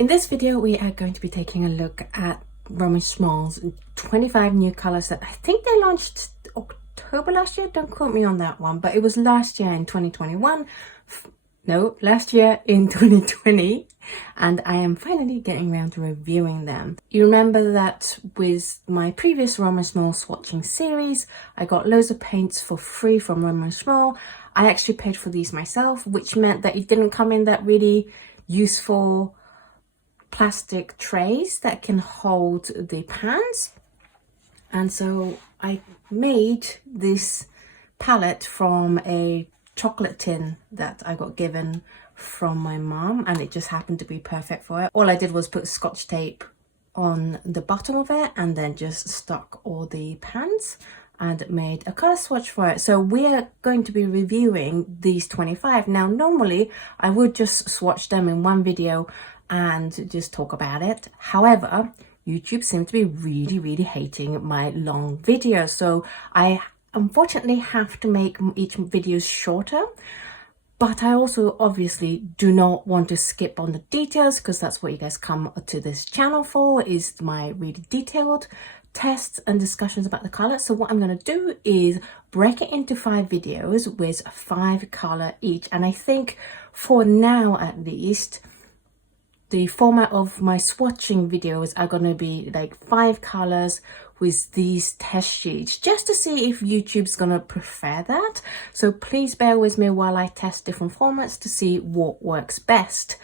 In this video, we are going to be taking a look at Roman Szmal's 25 new colors that I think they launched October last year. Don't quote me on that one, but it was last year in 2021. No, last year in 2020, and I am finally getting around to reviewing them. You remember that with my previous Roman Szmal swatching series, I got loads of paints for free from Roman Szmal. I actually paid for these myself, which meant that it didn't come in that really useful plastic trays that can hold the pans. And so I made this palette from a chocolate tin that I got given from my mom, and it just happened to be perfect for it. All I did was put scotch tape on the bottom of it and then just stuck all the pans and made a color swatch for it. So we're going to be reviewing these 25. Now normally I would just swatch them in one video and just talk about it. However, YouTube seemed to be really hating my long videos, so I unfortunately have to make each video shorter. But I also obviously do not want to skip on the details, because that's what you guys come to this channel for, is my really detailed tests and discussions about the color. So what I'm going to do is break it into 5 videos with 5 color each. And I think for now at least, the format of my swatching videos are going to be like 5 colors with these test sheets, just to see if YouTube's going to prefer that. So please bear with me while I test different formats to see what works best.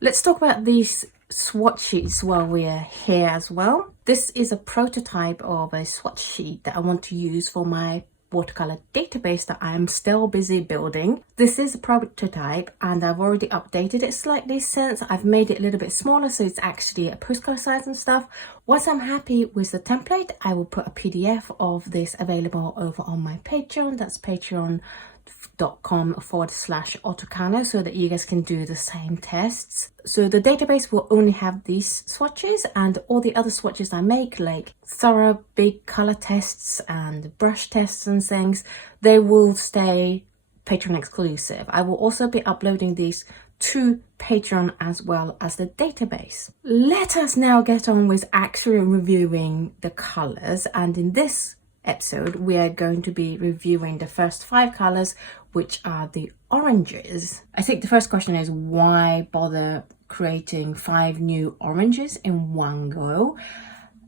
Let's talk about these swatch sheets while we're here as well. This is a prototype of a swatch sheet that I want to use for my watercolor database that I am still busy building. This is a prototype and I've already updated it slightly since. I've made it a little bit smaller, so it's actually a postcard size and stuff. Once I'm happy with the template, I will put a PDF of this available over on my Patreon. That's patreon.com/Oto Kano, so that you guys can do the same tests. So the database will only have these swatches, and all the other swatches I make, like thorough big color tests and brush tests and things, they will stay Patreon exclusive. I will also be uploading these to Patreon as well as the database. Let us now get on with actually reviewing the colors, and in this episode we are going to be reviewing the first 5 colors, which are the oranges. I think the first question is, why bother creating 5 new oranges in one go?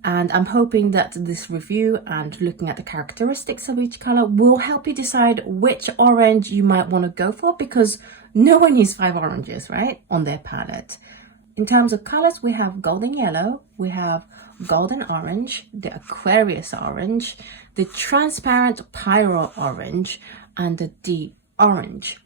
And I'm hoping that this review and looking at the characteristics of each color will help you decide which orange you might want to go for, because no one needs 5 oranges, right, on their palette. In terms of colors, we have golden yellow, we have golden orange, the Aquarius Orange, the transparent Pyro Orange, and the deep orange.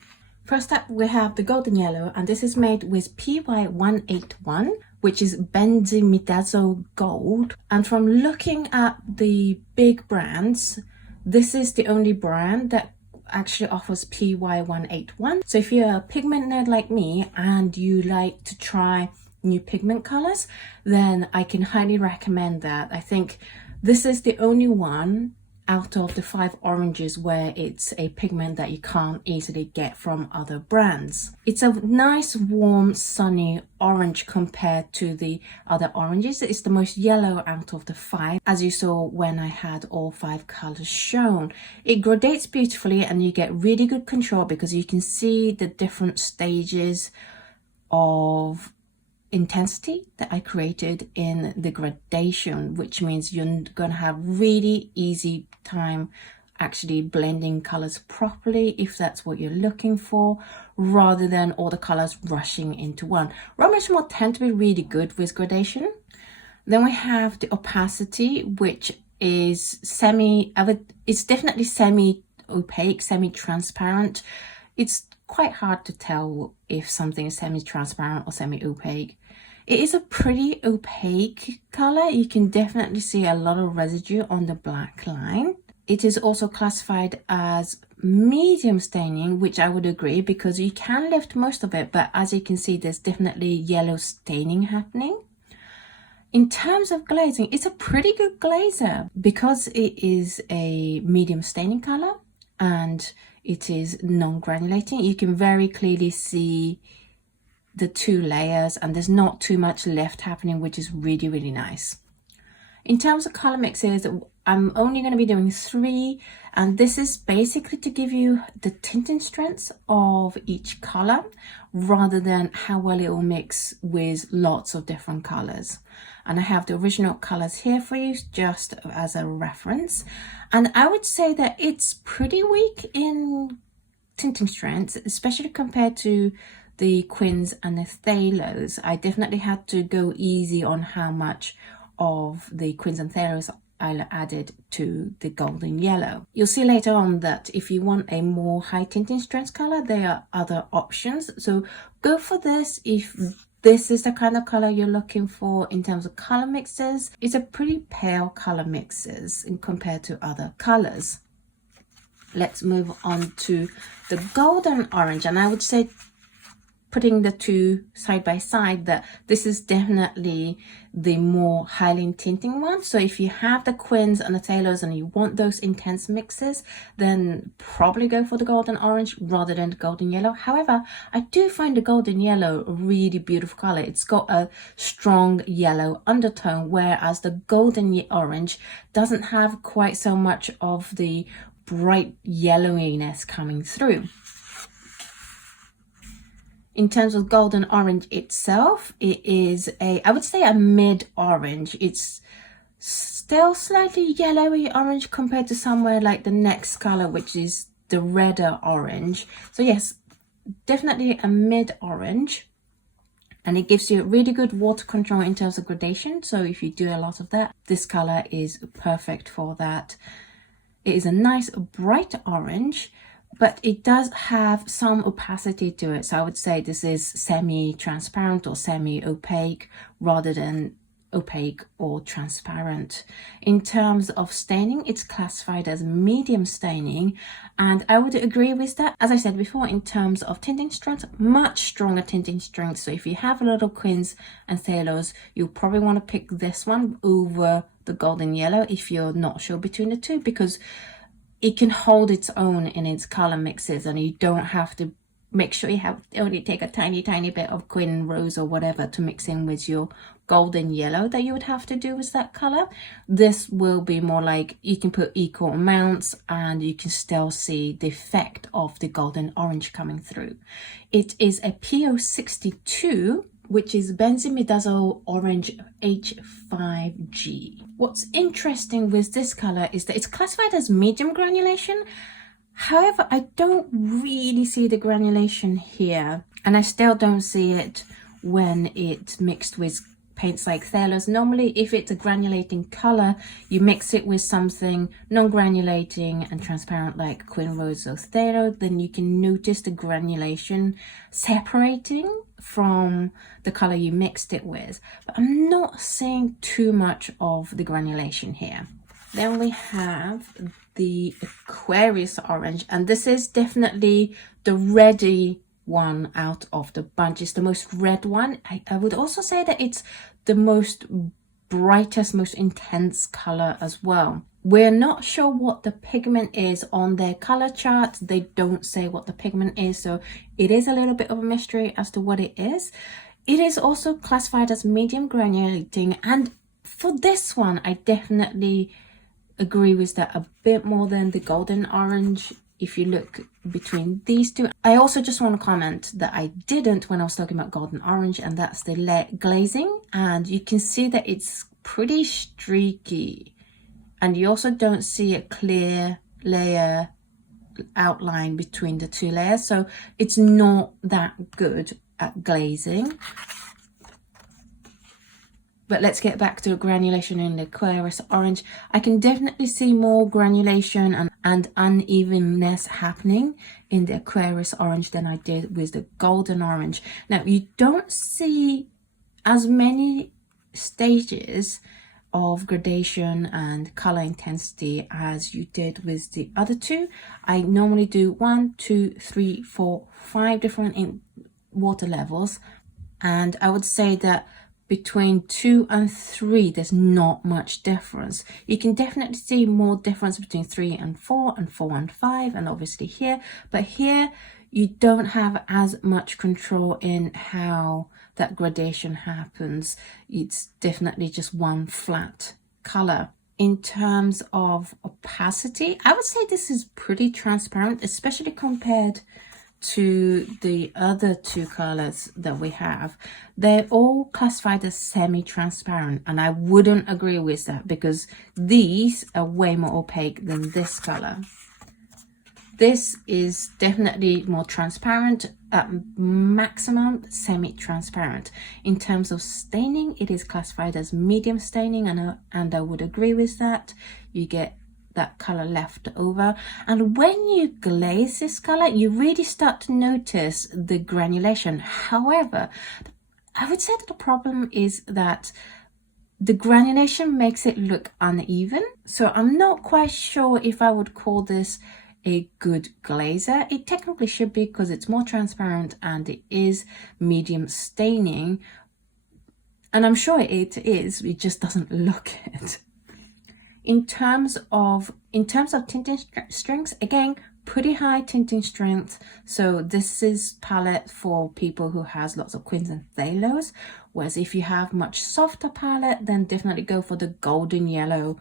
First up, we have the golden yellow, and this is made with PY181, which is benzimidazole gold. And from looking at the big brands, this is the only brand that actually offers PY181. So if you're a pigment nerd like me and you like to try new pigment colors, then I can highly recommend that. I think this is the only one out of the 5 oranges where it's a pigment that you can't easily get from other brands. It's a nice warm sunny orange compared to the other oranges. It's the most yellow out of the 5, as you saw when I had all 5 colors shown. It gradates beautifully and you get really good control because you can see the different stages of intensity that I created in the gradation, which means you're going to have really easy time actually blending colors properly if that's what you're looking for, rather than all the colors rushing into one. Roman Szmal tend to be really good with gradation. Then we have the opacity, which is it's definitely semi-opaque, semi-transparent. It's quite hard to tell if something is semi-transparent or semi-opaque. It is a pretty opaque color. You can definitely see a lot of residue on the black line. It is also classified as medium staining, which I would agree, because you can lift most of it, but as you can see, there's definitely yellow staining happening. In terms of glazing, it's a pretty good glazer because it is a medium staining color and it is non-granulating. You can very clearly see the 2 layers, and there's not too much lift happening, which is really, really nice. In terms of color mixes, I'm only going to be doing 3, and this is basically to give you the tinting strengths of each color rather than how well it will mix with lots of different colors. And I have the original colors here for you just as a reference, and I would say that it's pretty weak in tinting strengths, especially compared to the Quins and the Thalos. I definitely had to go easy on how much of the Quins and Thalos I added to the golden yellow. You'll see later on that if you want a more high tinting strength color, there are other options. So go for this if this is the kind of color you're looking for in terms of color mixes. It's a pretty pale color mixes in compared to other colors. Let's move on to the golden orange, and I would say, putting the 2 side by side, that this is definitely the more highly tinting one. So if you have the Quins and the Thalos and you want those intense mixes, then probably go for the golden orange rather than the golden yellow. However, I do find the golden yellow a really beautiful color. It's got a strong yellow undertone, whereas the golden orange doesn't have quite so much of the bright yellowiness coming through. In terms of golden orange itself, it is I would say a mid orange. It's still slightly yellowy orange compared to somewhere like the next color, which is the redder orange. So yes, definitely a mid orange, and it gives you really good water control in terms of gradation. So if you do a lot of that, this color is perfect for that. It is a nice bright orange, but it does have some opacity to it. So I would say this is semi-transparent or semi-opaque rather than opaque or transparent. In terms of staining, it's classified as medium staining, and I would agree with that. As I said before, in terms of tinting strength, much stronger tinting strength. So if you have a lot of Quins and Thalos, you'll probably want to pick this one over the golden yellow if you're not sure between the two, because it can hold its own in its color mixes, and you don't have to make sure you have only take a tiny bit of Quin Rose or whatever to mix in with your golden yellow that you would have to do with that color. This will be more like you can put equal amounts and you can still see the effect of the golden orange coming through. It is a PO62, which is benzimidazole orange H5G. What's interesting with this color is that it's classified as medium granulation. However, I don't really see the granulation here, and I still don't see it when it's mixed with paints like Thalos. Normally, if it's a granulating color, you mix it with something non-granulating and transparent like Quin Rose or Thalo, then you can notice the granulation separating from the color you mixed it with. But I'm not seeing too much of the granulation here. Then we have the Aquarius Orange, and this is definitely the reddy one out of the bunch. It's the most red one. I would also say that it's the most brightest, most intense color as well. We're not sure what the pigment is on their color chart. They don't say what the pigment is, so it is a little bit of a mystery as to what it is. It is also classified as medium granulating, and for this one I definitely agree with that a bit more than the golden orange. If you look between these two, I also just want to comment that I didn't when I was talking about golden orange, and that's the glazing, and you can see that it's pretty streaky, and you also don't see a clear layer outline between the two layers, so it's not that good at glazing. But let's get back to granulation in the Aquarius Orange. I can definitely see more granulation and unevenness happening in the Aquarius Orange than I did with the Golden Orange. Now, you don't see as many stages of gradation and color intensity as you did with the other two. I normally do 1, 2, 3, 4, 5 different water levels, and I would say that between 2 and 3, there's not much difference. You can definitely see more difference between 3 and 4 and 4 and 5, and obviously here, but here you don't have as much control in how that gradation happens. It's definitely just one flat color. In terms of opacity, I would say this is pretty transparent, especially compared to the other two colors that we have. They're all classified as semi-transparent, and I wouldn't agree with that because these are way more opaque than this color. This is definitely more transparent, at maximum semi-transparent. In terms of staining, it is classified as medium staining, and I would agree with that. You get that color left over, and when you glaze this color, you really start to notice the granulation. However, I would say that the problem is that the granulation makes it look uneven, so I'm not quite sure if I would call this a good glazer. It technically should be because it's more transparent and it is medium staining, and I'm sure it is, it just doesn't look it. In terms of tinting strengths, again, pretty high tinting strength. So this is palette for people who has lots of quins and phthalos, whereas if you have much softer palette, then definitely go for the golden yellow,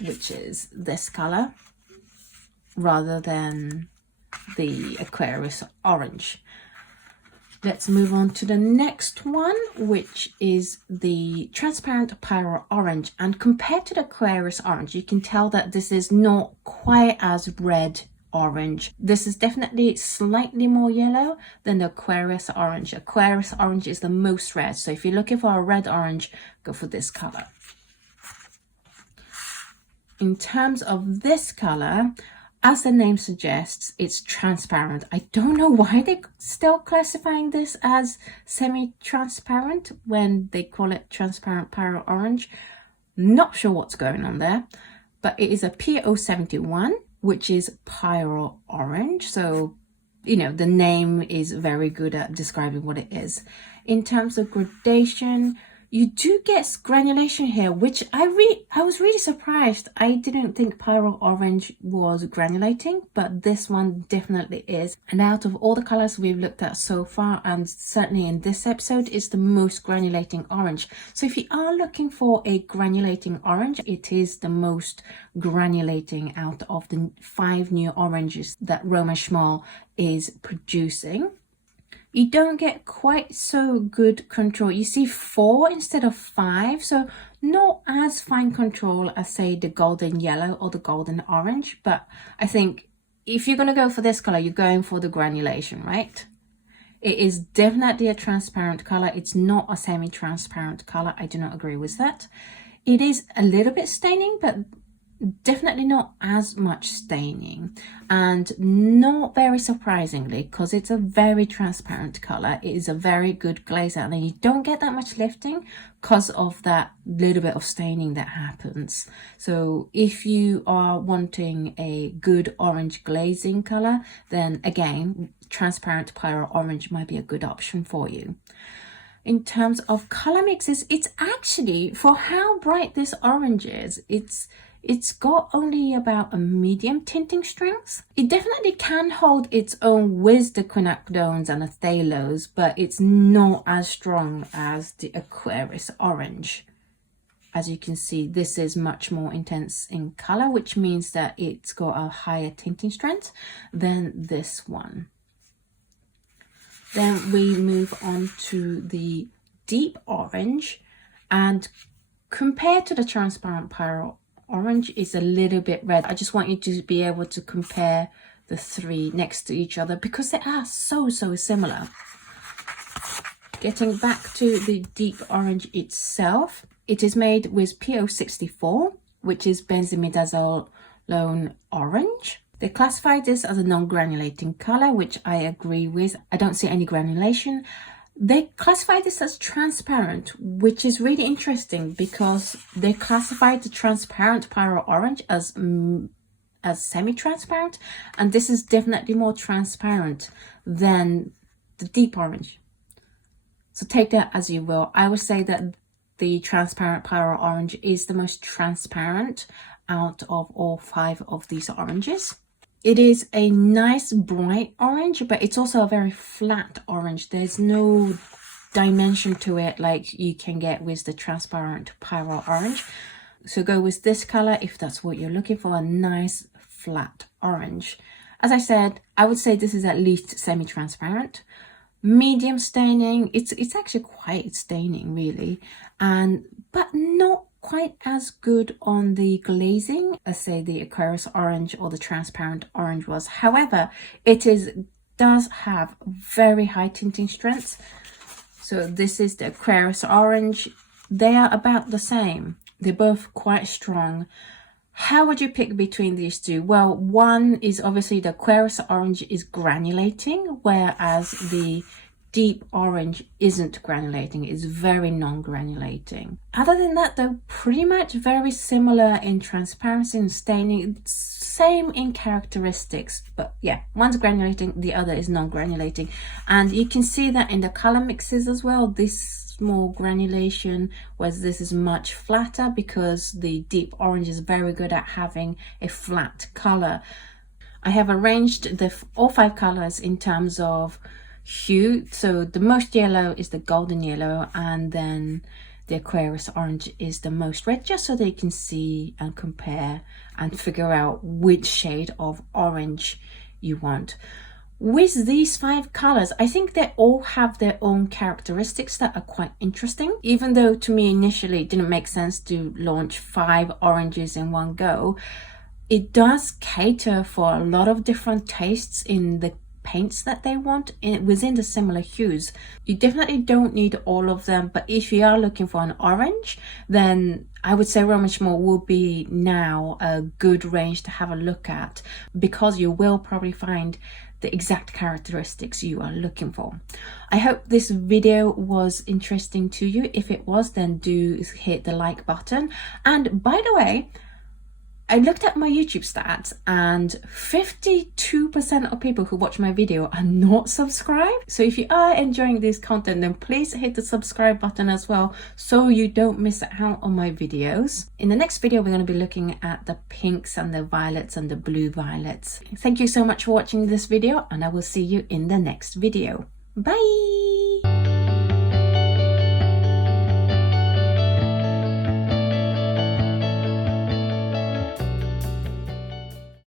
which is this color, rather than the Aquarius Orange. Let's move on to the next one, which is the transparent Pyro Orange. And compared to the Aquarius Orange, you can tell that this is not quite as red orange. This is definitely slightly more yellow than the Aquarius Orange. Aquarius Orange is the most red, so if you're looking for a red orange, go for this color. In terms of this color, as the name suggests, it's transparent. I don't know why they're still classifying this as semi-transparent when they call it transparent Pyro Orange. Not sure what's going on there, but it is a P071, which is Pyro Orange. So, you know, the name is very good at describing what it is. In terms of gradation, you do get granulation here, which I was really surprised. I didn't think Pyro Orange was granulating, but this one definitely is. And out of all the colors we've looked at so far, and certainly in this episode, it's the most granulating orange. So if you are looking for a granulating orange, it is the most granulating out of the 5 new oranges that Roman Szmal is producing. You don't get quite so good control. You see 4 instead of 5, so not as fine control as, say, the golden yellow or the golden orange. But I think if you're going to go for this color, you're going for the granulation, right? It is definitely a transparent color. It's not a semi-transparent color. I do not agree with that. It is a little bit staining, but definitely not as much staining, and not very surprisingly, because it's a very transparent color, it is a very good glazer, and you don't get that much lifting because of that little bit of staining that happens. So if you are wanting a good orange glazing color, then again, transparent Pyro Orange might be a good option for you. In terms of color mixes, it's actually, for how bright this orange is, it's got only about a medium tinting strength. It definitely can hold its own with the quinacridone and the phthalos, but it's not as strong as the Aquarius Orange. As you can see, this is much more intense in color, which means that it's got a higher tinting strength than this one. Then we move on to the deep orange, and compared to the transparent Pyro Orange, is a little bit red. I just want you to be able to compare the 3 next to each other because they are so similar. Getting back to the deep orange itself, it is made with P064, which is benzimidazole orange. They classify this as a non-granulating color, which I agree with. I don't see any granulation. They classify this as transparent, which is really interesting because they classified the transparent Pyro Orange as semi-transparent, and this is definitely more transparent than the deep orange. So take that as you will. I would say that the transparent Pyro Orange is the most transparent out of all 5 of these oranges. It is a nice bright orange, but it's also a very flat orange. There's no dimension to it like you can get with the transparent Pyro Orange. So go with this color if that's what you're looking for, a nice flat orange. As I said, I would say this is at least semi-transparent. Medium staining, it's actually quite staining really, but not quite as good on the glazing as say the Aquarius Orange or the transparent orange was. However, does have very high tinting strength. So this is the Aquarius Orange. They are about the same. They're both quite strong. How would you pick between these two? Well, one is obviously the Aquarius Orange is granulating, whereas the deep orange isn't granulating. It's very non-granulating. Other than that though, pretty much very similar in transparency and staining, same in characteristics, but yeah, one's granulating, the other is non-granulating. And you can see that in the color mixes as well. This more granulation, whereas this is much flatter because the deep orange is very good at having a flat color. I have arranged all 5 colors in terms of hue. So the most yellow is the golden yellow, and then the Aquarius Orange is the most red, just so they can see and compare and figure out which shade of orange you want. With these 5 colors, I think they all have their own characteristics that are quite interesting. Even though to me initially it didn't make sense to launch 5 oranges in one go, it does cater for a lot of different tastes in the paints that they want within the similar hues. You definitely don't need all of them, but if you are looking for an orange, then I would say Roman Szmal will be now a good range to have a look at, because you will probably find the exact characteristics you are looking for. I hope this video was interesting to you. If it was, then do hit the like button. And by the way, I looked at my YouTube stats and 52% of people who watch my video are not subscribed. So if you are enjoying this content, then please hit the subscribe button as well, so you don't miss out on my videos. In the next video, we're going to be looking at the pinks and the violets and the blue violets. Thank you so much for watching this video, and I will see you in the next video. Bye!